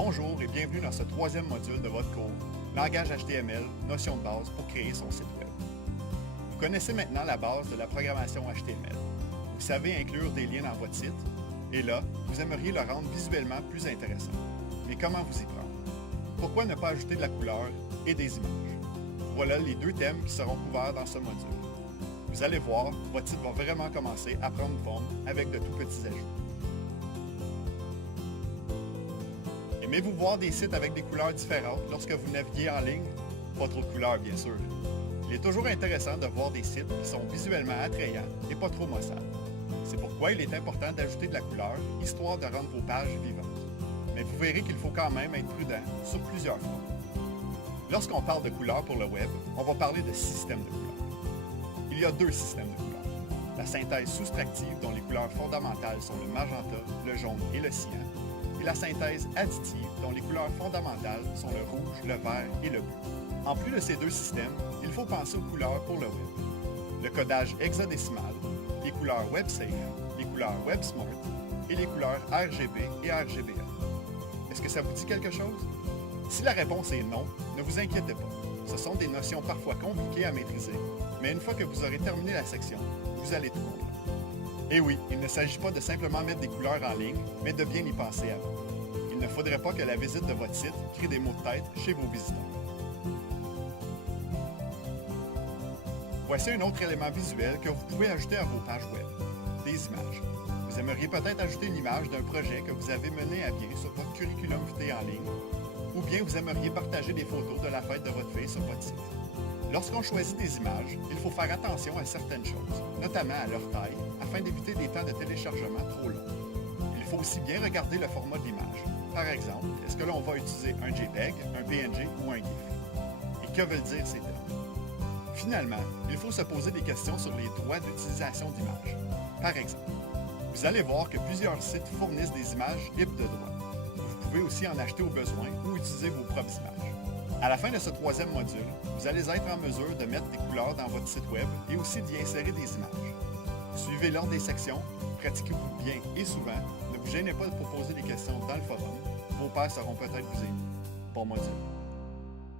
Bonjour et bienvenue dans ce troisième module de votre cours Langage HTML, notions de base pour créer son site web. Vous connaissez maintenant la base de la programmation HTML. Vous savez inclure des liens dans votre site et là, vous aimeriez le rendre visuellement plus intéressant. Mais comment vous y prendre? Pourquoi ne pas ajouter de la couleur et des images? Voilà les deux thèmes qui seront couverts dans ce module. Vous allez voir, votre site va vraiment commencer à prendre forme avec de tout petits ajouts. Aimez-vous voir des sites avec des couleurs différentes lorsque vous naviguez en ligne? Pas trop de couleurs, bien sûr. Il est toujours intéressant de voir des sites qui sont visuellement attrayants et pas trop maussades. C'est pourquoi il est important d'ajouter de la couleur, histoire de rendre vos pages vivantes. Mais vous verrez qu'il faut quand même être prudent sur plusieurs fronts. Lorsqu'on parle de couleurs pour le web, on va parler de système de couleurs. Il y a deux systèmes de couleurs. La synthèse soustractive, dont les couleurs fondamentales sont le magenta, le jaune et le cyan, et la synthèse additive, dont les couleurs fondamentales sont le rouge, le vert et le bleu. En plus de ces deux systèmes, il faut penser aux couleurs pour le web. Le codage hexadécimal, les couleurs WebSafe, les couleurs WebSmart et les couleurs RGB et RGBA. Est-ce que ça vous dit quelque chose? Si la réponse est non, ne vous inquiétez pas. Ce sont des notions parfois compliquées à maîtriser, mais une fois que vous aurez terminé la section, vous allez tout comprendre. Et oui, il ne s'agit pas de simplement mettre des couleurs en ligne, mais de bien y penser avant. Il ne faudrait pas que la visite de votre site crée des maux de tête chez vos visiteurs. Voici un autre élément visuel que vous pouvez ajouter à vos pages web, des images. Vous aimeriez peut-être ajouter une image d'un projet que vous avez mené à bien sur votre curriculum vitae en ligne, ou bien vous aimeriez partager des photos de la fête de votre fille sur votre site. Lorsqu'on choisit des images, il faut faire attention à certaines choses, notamment à leur taille, afin d'éviter des temps de téléchargement trop longs. Il faut aussi bien regarder le format de l'image. Par exemple, est-ce que l'on va utiliser un JPEG, un PNG ou un GIF? Et que veulent dire ces termes? Finalement, il faut se poser des questions sur les droits d'utilisation d'images. Par exemple, vous allez voir que plusieurs sites fournissent des images libres de droit. Vous pouvez aussi en acheter au besoin ou utiliser vos propres images. À la fin de ce troisième module, vous allez être en mesure de mettre des couleurs dans votre site web et aussi d'y insérer des images. Suivez l'ordre des sections, pratiquez-vous bien et souvent, ne vous gênez pas de proposer des questions dans le forum, vos pairs sauront peut-être vous aider. Bon module.